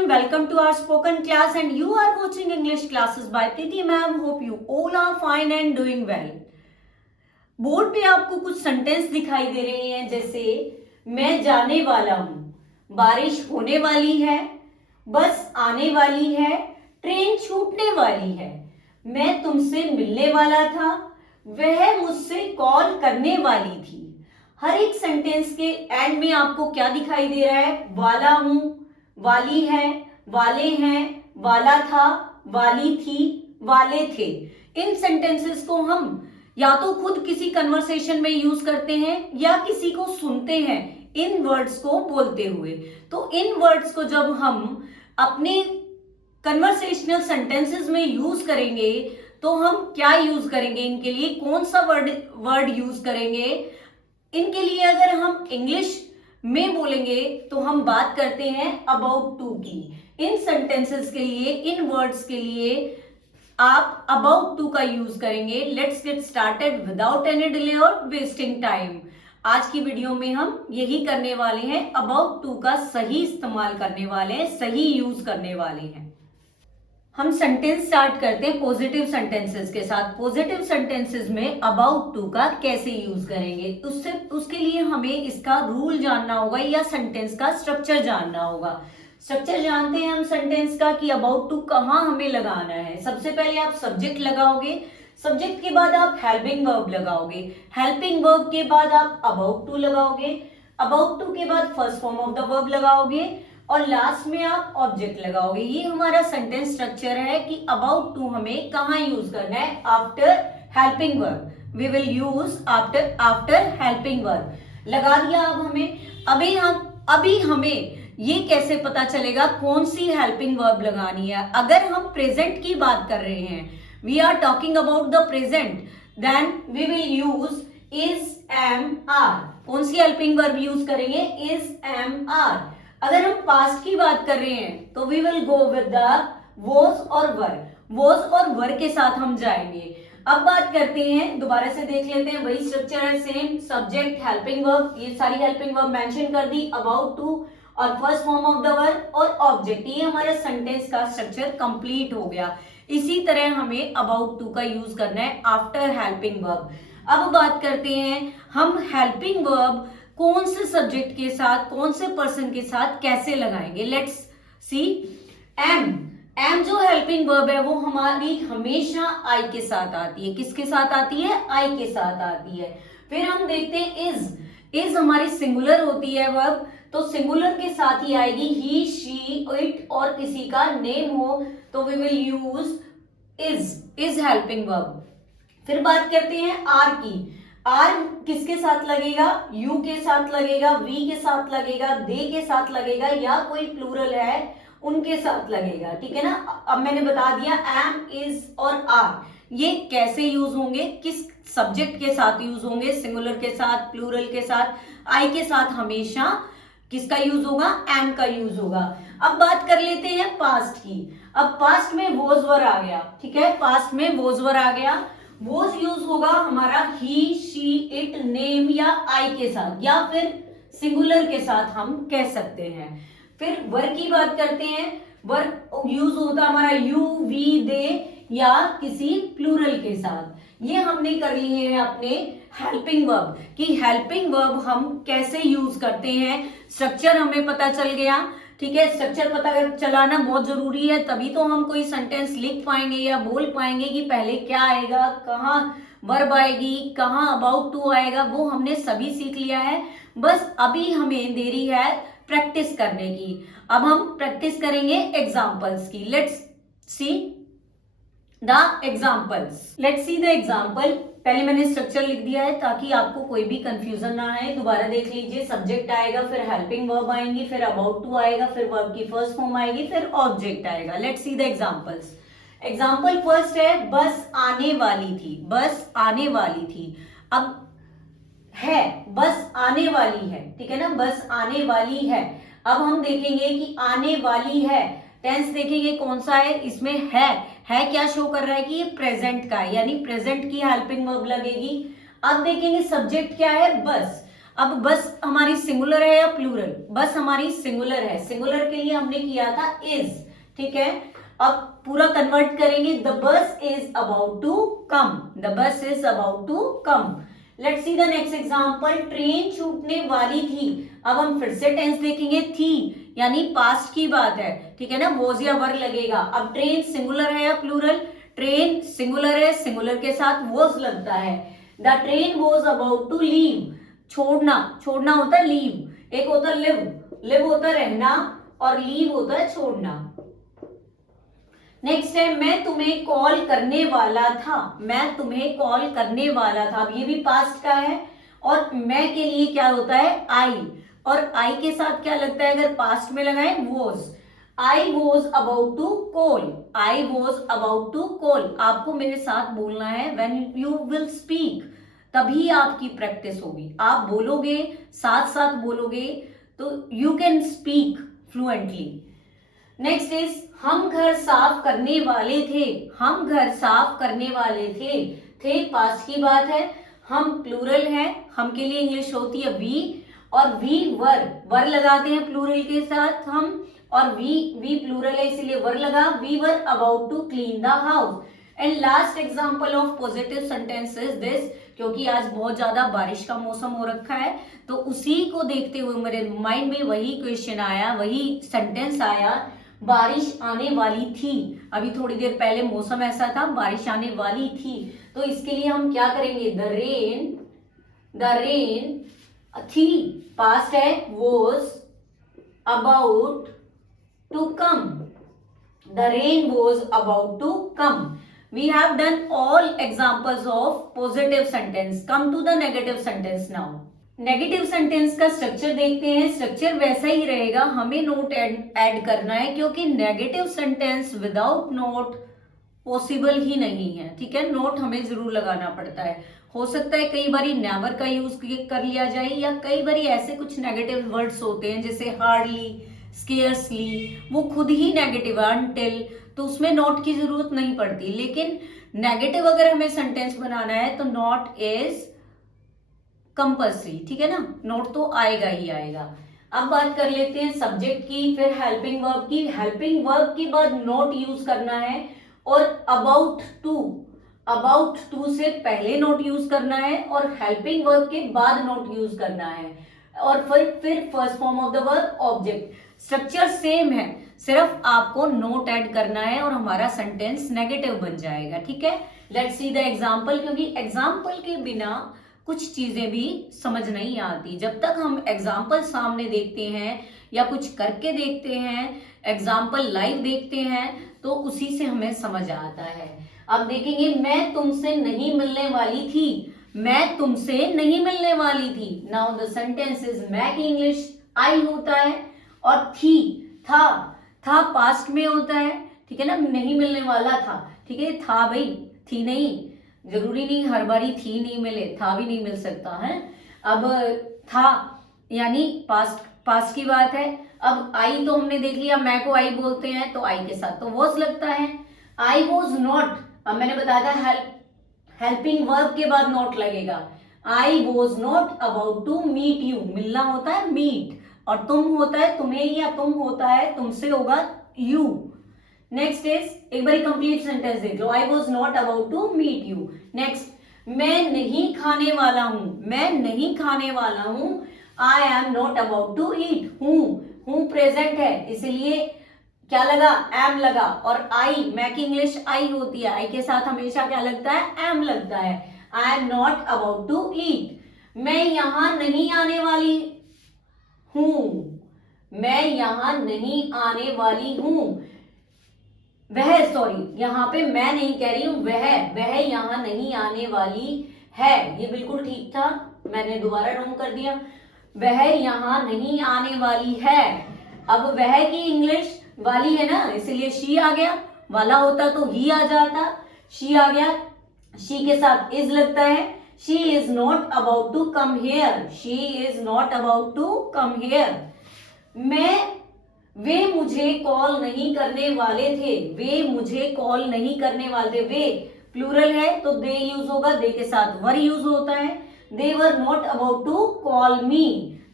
everyone, welcome to our spoken class and you are watching English classes by Preeti ma'am. Hope you all are fine and doing well. Board पे आपको कुछ sentence दिखाई दे रहे हैं, जैसे मैं जाने वाला हूँ, बारिश होने वाली है, बस आने वाली है, ट्रेन छूटने वाली है, मैं तुमसे मिलने वाला था, वह मुझसे कॉल करने वाली थी। हर एक सेंटेंस के एंड में आपको क्या दिखाई दे रहा है? वाला हूं, वाली है, वाले हैं, वाला था, वाली थी, वाले थे। इन सेंटेंसेस को हम या तो खुद किसी कन्वर्सेशन में यूज करते हैं या किसी को सुनते हैं इन वर्ड्स को बोलते हुए। तो इन वर्ड्स को जब हम अपने कन्वर्सेशनल सेंटेंसेस में यूज करेंगे तो हम क्या यूज करेंगे? इनके लिए कौन सा वर्ड यूज करेंगे? इनके लिए अगर हम इंग्लिश में बोलेंगे तो हम बात करते हैं अबाउट टू की। इन सेंटेंसेस के लिए, इन वर्ड्स के लिए आप अबाउट टू का यूज करेंगे। Let's get started without any delay और वेस्टिंग टाइम। आज की वीडियो में हम यही करने वाले हैं, अबाउट टू का सही इस्तेमाल करने वाले हैं, सही यूज करने वाले हैं। हम सेंटेंस स्टार्ट करते हैं पॉजिटिव सेंटेंसेस के साथ। पॉजिटिव सेंटेंसेस में अबाउट टू का कैसे यूज करेंगे, उसके लिए हमें इसका रूल जानना होगा या सेंटेंस का स्ट्रक्चर जानना होगा। स्ट्रक्चर जानते हैं हम सेंटेंस का कि अबाउट टू कहाँ हमें लगाना है। सबसे पहले आप सब्जेक्ट लगाओगे, सब्जेक्ट के बाद आप हेल्पिंग वर्ब लगाओगे, हेल्पिंग वर्ब के बाद आप अबाउट टू लगाओगे, अबाउट टू के बाद first form of the verb लगाओगे और लास्ट में आप ऑब्जेक्ट लगाओगे। ये हमारा सेंटेंस स्ट्रक्चर है कि अबाउट टू हमें कहाँ यूज करना है? After helping verb. We will use after helping verb. लगा दिया अब हमें। अभी हमें ये कैसे पता चलेगा कौन सी हेल्पिंग वर्ब लगानी है? अगर हम प्रेजेंट की बात कर रहे हैं, we are talking about the present, then we will use is, am, are. कौन सी हेल्पिंग वर्ब यूज करेंगे? Is, am, are. अगर हम पास्ट की बात कर रहे हैं तो we will go with the was और वर। वॉज और वर के साथ हम जाएंगे। अब बात करते हैं, दोबारा से देख लेते हैं, वही स्ट्रक्चर है सेम। सब्जेक्ट, हेल्पिंग वर्ब, ये सारी हेल्पिंग वर्ब मेंशन कर दी, अबाउट टू और first form of the verb और ऑब्जेक्ट। ये हमारे सेंटेंस का स्ट्रक्चर कंप्लीट हो गया। इसी तरह हमें अबाउट टू का यूज करना है आफ्टर हेल्पिंग वर्ब। अब बात करते हैं हम हेल्पिंग वर्ब कौन से सब्जेक्ट के साथ, कौन से पर्सन के साथ कैसे लगाएंगे। Let's see. एम जो हेल्पिंग वर्ब है वो हमारी हमेशा आई के साथ आती है। किसके साथ आती है? आई के साथ आती है। फिर हम देखते हैं इज हमारी सिंगुलर होती है वर्ब, तो सिंगुलर के साथ ही आएगी ही, शी, इट और किसी का नेम हो तो we will use is helping verb. फिर बात करते हैं आर की। आर किसके साथ लगेगा? यू के साथ लगेगा, वी के साथ लगेगा, दे के साथ लगेगा या कोई प्लूरल है उनके साथ लगेगा। ठीक है ना? अब मैंने बता दिया एम, इज और आर ये कैसे यूज होंगे, किस सब्जेक्ट के साथ यूज होंगे। सिंगुलर के साथ, प्लूरल के साथ, आई के साथ हमेशा किसका यूज होगा? एम का यूज होगा। अब बात कर लेते हैं पास्ट की। अब पास्ट में वॉज वर आ गया। ठीक है, पास्ट में वॉज वर आ गया। वॉज यूज होगा हमारा ही, शी, इट, नेम या आई के साथ या फिर सिंगुलर के साथ हम कह सकते हैं। फिर वर की बात करते हैं। वर यूज होता हमारा यू, वी, दे या किसी प्लूरल के साथ। ये हमने कर लिए हैं अपने हेल्पिंग वर्ब कि हेल्पिंग वर्ब हम कैसे यूज करते हैं। स्ट्रक्चर हमें पता चल गया। ठीक है, स्ट्रक्चर पता चलाना बहुत जरूरी है, तभी तो हम कोई सेंटेंस लिख पाएंगे या बोल पाएंगे कि पहले क्या आएगा, कहाँ वर्ब आएगी, कहाँ अबाउट टू आएगा, वो हमने सभी सीख लिया है। बस अभी हमें देरी है प्रैक्टिस करने की। अब हम प्रैक्टिस करेंगे एग्जाम्पल्स की। Let's see the examples. Let's see the example. पहले मैंने स्ट्रक्चर लिख दिया है ताकि आपको कोई भी कंफ्यूजन ना आए। दोबारा देख लीजिए। सब्जेक्ट आएगा, फिर हेल्पिंग वर्ब आएंगी, फिर अबाउट टू आएगा, फिर वर्ब की फर्स्ट फॉर्म आएगी, फिर ऑब्जेक्ट आएगा। Let's see the examples. Example first है बस आने वाली थी। बस आने वाली थी। अब है, बस आने वाली है। ठीक है ना, बस आने वाली है। अब हम देखेंगे कि आने वाली है, टेंस देखेंगे कौन सा है। इसमें है क्या शो कर रहा है कि ये प्रेजेंट का है, यानी प्रेजेंट की हेल्पिंग वर्ब लगेगी। अब देखेंगे सब्जेक्ट क्या है? बस। अब बस हमारी सिंगुलर है या प्लूरल? बस हमारी सिंगुलर है। सिंगुलर के लिए हमने किया था इज, ठीक है। अब पूरा कन्वर्ट करेंगे, the bus is about to come, the bus is about to come. Let's see the next example, train छूटने वाली थी। अब हम फिर से टेंस देखेंगे, थी यानी पास्ट की बात है, ठीक है ना, वॉज या वर लगेगा। अब ट्रेन सिंगुलर है या प्लूरल? ट्रेन सिंगुलर है, सिंगुलर के साथ वॉज लगता है। The train was about to leave, छोड़ना, छोड़ना होता है लीव, एक होता है लिव, लिव होता है रहना और लीव होता है छोड़ना। नेक्स्ट है, मैं तुम्हें कॉल करने वाला था, मैं तुम्हें कॉल करने वाला था। अब ये भी पास्ट का है और मैं के लिए क्या होता है? आई, और आई के साथ क्या लगता है अगर पास्ट में लगाए? Was. I was about to call, I was about to call. आपको मेरे साथ बोलना है, व्हेन यू विल स्पीक, तभी आपकी प्रैक्टिस होगी। आप बोलोगे, साथ साथ बोलोगे तो you can speak fluently. Next is, हम घर साफ करने वाले थे, हम घर साफ करने वाले थे पास्ट की बात है। हम प्लूरल है, हम के लिए इंग्लिश होती है वी, और वी वर लगाते हैं प्लूरल के साथ हम, और वी प्लूरल है इसलिए वर लगा। We were about to clean the house. And last example of positive sentence is this, क्योंकि आज बहुत ज्यादा बारिश का मौसम हो रखा है तो उसी को देखते हुए मेरे माइंड में वही क्वेश्चन आया, वही सेंटेंस आया, बारिश आने वाली थी। अभी थोड़ी देर पहले मौसम ऐसा था, बारिश आने वाली थी, तो इसके लिए हम क्या करेंगे? द रेन थी, पास्ट है, was about to come, the rain was about to come. We have done all examples of positive sentence. Come to the negative sentence now. Negative sentence का स्ट्रक्चर देखते हैं। स्ट्रक्चर वैसा ही रहेगा, हमें note add करना है क्योंकि negative sentence without not possible ही नहीं है, ठीक है। नोट हमें जरूर लगाना पड़ता है। हो सकता है कई बारी नेवर का यूज कर लिया जाए, या कई बारी ऐसे कुछ नेगेटिव वर्ड्स होते हैं जैसे हार्डली, स्केयर्सली, वो खुद ही नेगेटिव है, अनटिल, तो उसमें नोट की जरूरत नहीं पड़ती। लेकिन नेगेटिव अगर हमें सेंटेंस बनाना है तो नोट इज कंपल्सरी, ठीक है ना, नोट तो आएगा ही आएगा। अब बात कर लेते हैं सब्जेक्ट की, फिर हेल्पिंग वर्ब की। हेल्पिंग वर्ब के बाद नोट यूज करना है, और अबाउट टू से पहले नोट यूज करना है, और हेल्पिंग वर्ब के बाद नोट यूज करना है, और फिर first form of the verb object. Structure same है, सिर्फ आपको नोट ऐड करना है और हमारा सेंटेंस नेगेटिव बन जाएगा, ठीक है। लेट्स सी द एग्जांपल, क्योंकि एग्जांपल के बिना कुछ चीजें भी समझ नहीं आती। जब तक हम एग्जांपल सामने देखते हैं या कुछ करके देखते हैं, एग्जांपल लाइव देखते हैं, तो उसी से हमें समझ आता है। अब देखेंगे, मैं तुमसे नहीं मिलने वाली थी, मैं तुमसे नहीं मिलने वाली थी। नाउ द सेंटेंस इज, मैं की इंग्लिश आई होता है, और थी, था पास्ट में होता है, ठीक है ना, नहीं मिलने वाला था, ठीक है, था भाई, थी नहीं, जरूरी नहीं हर बारी थी नहीं मिले, था भी नहीं मिल सकता है। अब था यानी पास्ट की बात है। अब आई तो हमने देख लिया, मैं को आई बोलते हैं तो आई के साथ तो वॉज लगता है। आई वॉज नॉट, अब मैंने बताया था हेल्पिंग वर्ब के बाद नॉट लगेगा। I was not about to meet you, मिलना होता है मीट, और तुम होता है तुम्हें, या तुम होता है तुमसे होगा यू। नेक्स्ट इज, एक बार कंप्लीट सेंटेंस देख लो, I was not about to meet you. Next, मैं नहीं खाने वाला हूं, मैं नहीं खाने वाला हूं। I am not about to eat, हूं प्रेजेंट है इसलिए क्या लगा? एम लगा, और आई, मैं की इंग्लिश आई होती है, आई के साथ हमेशा क्या लगता है? एम लगता है। I am not about to eat. मैं यहां नहीं आने वाली हूं, मैं यहां नहीं आने वाली हूं। यहां पे मैं नहीं कह रही हूं, वह यहां नहीं आने वाली है। ये बिल्कुल ठीक था, मैंने दोबारा रॉन्ग कर दिया। वह यहां नहीं आने वाली है। अब वह की इंग्लिश वाली है ना, इसलिए शी आ गया, वाला होता तो ही आ जाता, शी आ गया, शी के साथ इज लगता है। She is not about to come here, she is not about to come here. वे मुझे कॉल नहीं करने वाले थे, वे मुझे कॉल नहीं करने वाले थे। वे प्लूरल है तो दे यूज होगा, दे के साथ वर यूज होता है। they were not about to call me,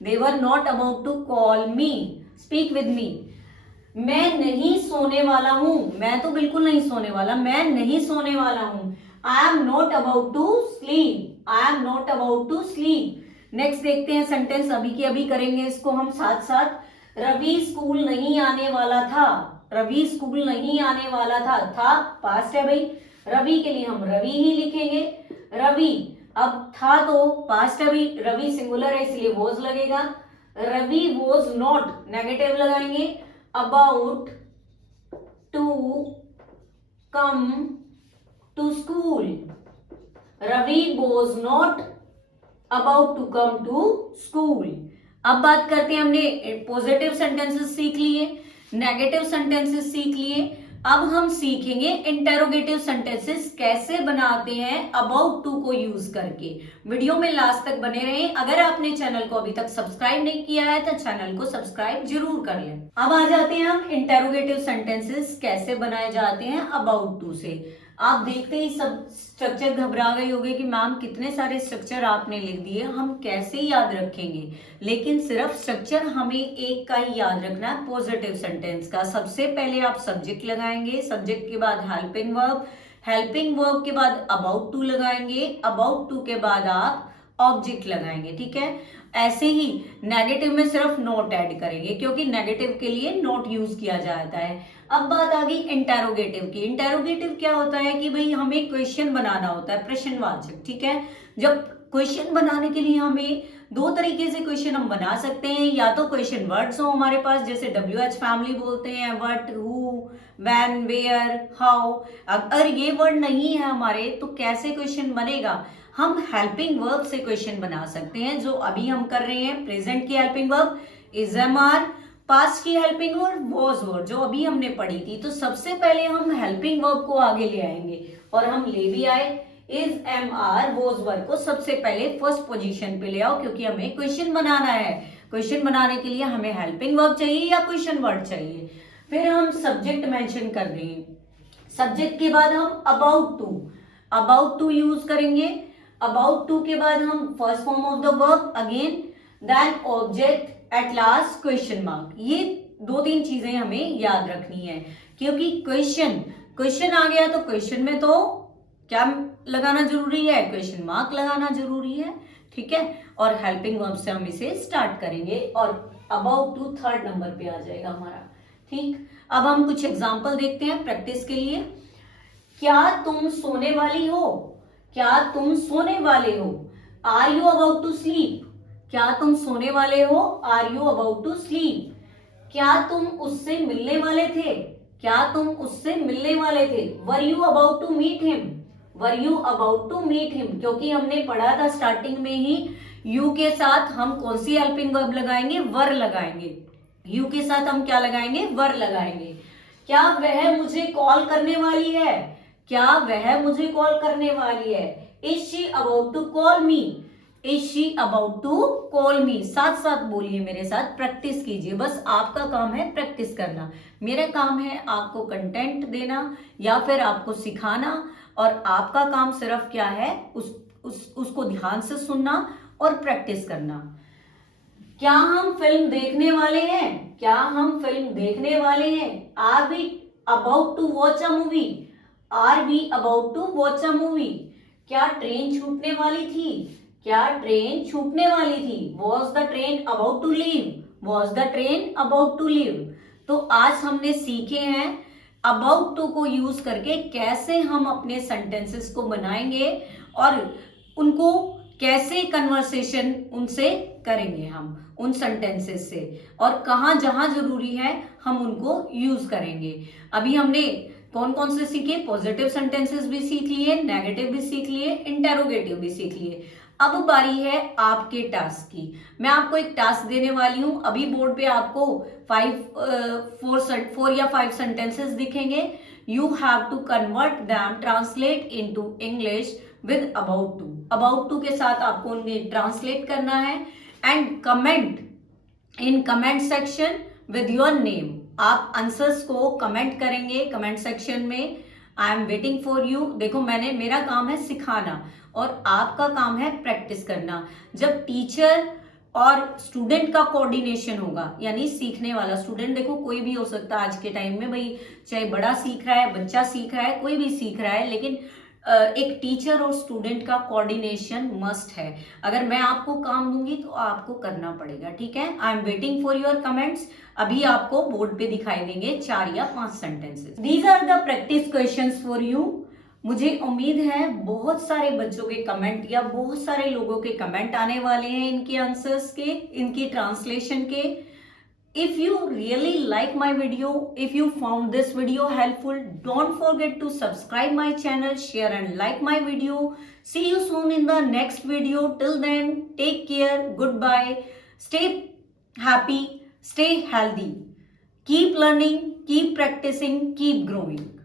they were not about to call me, speak with me. मैं नहीं सोने वाला हूं, मैं तो बिल्कुल नहीं सोने वाला, मैं नहीं सोने वाला हूं. I am not about to sleep, I am not about to sleep. Next देखते हैं सेंटेंस, अभी के अभी करेंगे इसको हम साथ साथ. रवि स्कूल नहीं आने वाला था, रवि स्कूल नहीं आने वाला था पास्ट है भाई, रवि के लिए हम रवि ही लिखेंगे. रवि, अब था तो पास्ट है भाई, रवि सिंगुलर है इसलिए वॉज लगेगा. रवि वॉज नॉट, नेगेटिव लगाएंगे. About to come to school, Ravi was not about to come to school. अब बात करते हैं, हमने पॉजिटिव सेंटेंसेस सीख लिए, नेगेटिव सेंटेंसेस सीख लिए. अब हम सीखेंगे इंटेरोगेटिव सेंटेंसेस कैसे बनाते हैं अबाउट टू को यूज करके. वीडियो में लास्ट तक बने रहें. अगर आपने चैनल को अभी तक सब्सक्राइब नहीं किया है तो चैनल को सब्सक्राइब जरूर कर लें. अब आ जाते हैं हम इंटेरोगेटिव सेंटेंसेस कैसे बनाए जाते हैं अबाउट टू से. आप देखते ही सब स्ट्रक्चर घबरा गए होंगे कि मैम कितने सारे स्ट्रक्चर आपने लिख दिए, हम कैसे याद रखेंगे. लेकिन सिर्फ स्ट्रक्चर हमें एक का ही याद रखना है, पॉजिटिव सेंटेंस का. सबसे पहले आप सब्जेक्ट लगाएंगे, सब्जेक्ट के बाद हेल्पिंग वर्ब, हेल्पिंग वर्ब के बाद अबाउट टू लगाएंगे, अबाउट टू के बाद आप ऑब्जेक्ट लगाएंगे. ठीक है, ऐसे ही नेगेटिव में सिर्फ नोट ऐड करेंगे क्योंकि नेगेटिव के लिए नोट यूज किया जाता है. अब बात आ गई इंटेरोगेटिव की. इंटेरोगेटिव क्या होता है कि भाई हमें क्वेश्चन बनाना होता है, प्रश्नवाचक. ठीक है, जब क्वेश्चन बनाने के लिए हमें दो तरीके से क्वेश्चन हम बना सकते हैं. या तो क्वेश्चन वर्ड्स हो हमारे पास, जैसे WH फैमिली बोलते हैं, what, who, when, where, how. अगर ये वर्ड नहीं है हमारे तो कैसे क्वेश्चन बनेगा. हम हेल्पिंग वर्ब से क्वेश्चन बना सकते हैं, जो अभी हम कर रहे हैं. प्रेजेंट की helping verb is am are, past की हेल्पिंग वर्ब वॉज वर, जो अभी हमने पढ़ी थी. तो सबसे पहले हम हेल्पिंग वर्ब को आगे ले आएंगे और हम ले भी आए. Is am are was were को सबसे पहले फर्स्ट पोजीशन पे ले आओ क्योंकि हमें क्वेश्चन बनाना है. क्वेश्चन बनाने के लिए हमें हेल्पिंग वर्ब चाहिए या क्वेश्चन वर्ड चाहिए. फिर हम सब्जेक्ट मेंशन कर देंगे. सब्जेक्ट के बाद हम अबाउट टू यूज करेंगे. अबाउट टू के बाद हम first form of the verb again, then object, at last question mark. ये दो तीन चीजें हमें याद रखनी है क्योंकि क्वेश्चन आ गया तो क्वेश्चन में तो क्या लगाना जरूरी है, क्वेश्चन मार्क लगाना जरूरी है. ठीक है, और हेल्पिंग वर्ब से हम इसे स्टार्ट करेंगे और अबाउट टू थर्ड नंबर पे आ जाएगा हमारा. ठीक, अब हम कुछ एग्जांपल देखते हैं प्रैक्टिस के लिए. क्या तुम सोने वाली हो, क्या तुम सोने वाले हो. Are you about to sleep, क्या तुम सोने वाले हो, are you about to sleep. क्या तुम उससे मिलने वाले थे, क्या तुम उससे मिलने वाले थे. Were you about to meet him, were you about to meet him. क्योंकि हमने पढ़ा था स्टार्टिंग में ही यू के साथ हम कौन सी हेल्पिंग वर्ब लगाएंगे, वर लगाएंगे. यू के साथ हम क्या लगाएंगे, वर लगाएंगे. क्या वह मुझे कॉल करने वाली है, क्या वह मुझे कॉल करने वाली है. Is she about to call me, is she about to call me. साथ साथ बोलिए मेरे साथ, प्रैक्टिस कीजिए. बस आपका काम है प्रैक्टिस करना, मेरा काम है आपको कंटेंट देना या फिर आपको सिखाना. और आपका काम सिर्फ क्या है, उसको ध्यान से सुनना और प्रैक्टिस करना. क्या हम फिल्म देखने वाले हैं, क्या हम फिल्म देखने वाले हैं. Are we about to watch a movie, are we about to watch a movie. क्या ट्रेन छूटने वाली थी, क्या ट्रेन छूटने वाली थी. Was the train about to leave, was the train about to leave. तो आज हमने सीखे हैं अबाउट टू को यूज करके कैसे हम अपने सेंटेंसेस को बनाएंगे और उनको कैसे कन्वर्सेशन उनसे करेंगे हम उन सेंटेंसेस से, और कहाँ जहां जरूरी है हम उनको यूज करेंगे. अभी हमने कौन कौन से सीखे, पॉजिटिव सेंटेंसेस भी सीख लिए, नेगेटिव भी सीख लिए, इंटेरोगेटिव भी सीख लिए. अब बारी है आपके टास्क की. मैं आपको एक टास्क देने वाली हूं. अभी बोर्ड पे आपको 4 या 5 सेंटेंसेस दिखेंगे. You have to convert them, translate into English with about to. About to के साथ आपको उन्हें ट्रांसलेट करना है and comment in comment section with your name. आप आंसर्स को कमेंट करेंगे कमेंट सेक्शन में. I am waiting for you. देखो मेरा काम है सिखाना और आपका काम है प्रैक्टिस करना। जब टीचर और स्टूडेंट का कोऑर्डिनेशन होगा, यानी सीखने वाला स्टूडेंट, देखो कोई भी हो सकता है आज के टाइम में भाई, चाहे बड़ा सीख रहा है, बच्चा सीख रहा है, कोई भी सीख रहा है, लेकिन एक टीचर और स्टूडेंट का कोऑर्डिनेशन मस्ट है। अगर मैं आपको काम दूंगी तो आपको करना पड़ेगा, ठीक है। I am waiting for your comments. अभी आपको बोर्ड पे दिखाई देंगे 4 या 5 sentences. These are the practice questions for you. मुझे उम्मीद है बहुत सारे बच्चों के कमेंट या बहुत सारे लोगों के कमेंट आने वाले हैं इनके आंसर्स के, इनकी ट्रांसलेशन के। If you really like my video, if you found this video helpful, don't forget to subscribe my channel, share and like my video. See you soon in the next video. Till then, take care. Goodbye. Stay happy. Stay healthy. Keep learning. Keep practicing. Keep growing.